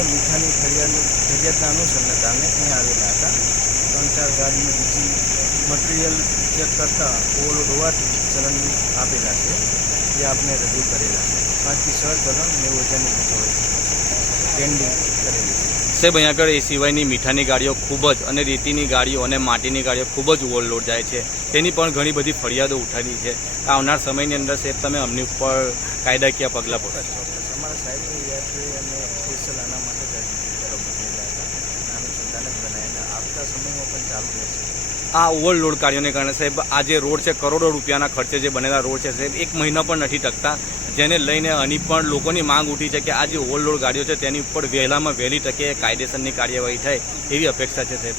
કારણોસર મીઠાની ફરિયાદના અનુસંધાને અહીંયા આવેલા હતા. 3-4 ગાડીને બીજી મટીરિયલ ચેક કરતાં ઓવરલોડ હોવાથી ચલણ આપેલા છે, જે આપણે રજૂ કરેલા છે. 5 થી 6 ચલણ 90 હજારની મીઠાઈ પેન્ડિંગ કરેલી છે. સાહેબ, અહીંયા આગળ એ સિવાયની મીઠાની ગાડીઓ ખૂબ જ અને રેતીની ગાડીઓ અને માટીની ગાડીઓ ખૂબ જ ઓવરલોડ જાય છે. તેની પણ ઘણી બધી ફરિયાદો ઉઠાવી છે. આવનાર સમયની અંદર સાહેબ તમે અમની ઉપર કાયદાકીય પગલાં ભરશો? અમારા સાહેબની યાત્રી અને સ્પેશિયલ આના માટે જ મોકલેલા હતા. અનુસંધાને બનાવીને આવતા સમયમાં પણ ચાલુ રહેશે. આ ઓવરલોડ કાર્યોને કારણે સાહેબ આ જે રોડ છે, કરોડો રૂપિયાના ખર્ચે જે બનેલા રોડ છે સાહેબ, 1 મહિના પણ નથી ટકતા, જેને લઈને આની પણ લોકોની માંગ ઉઠી છે કે આ જે ઓવરલોડ ગાડીઓ છે તેની ઉપર વહેલામાં વહેલી તકે કાયદેસરની કાર્યવાહી થાય એવી અપેક્ષા છે સાહેબ.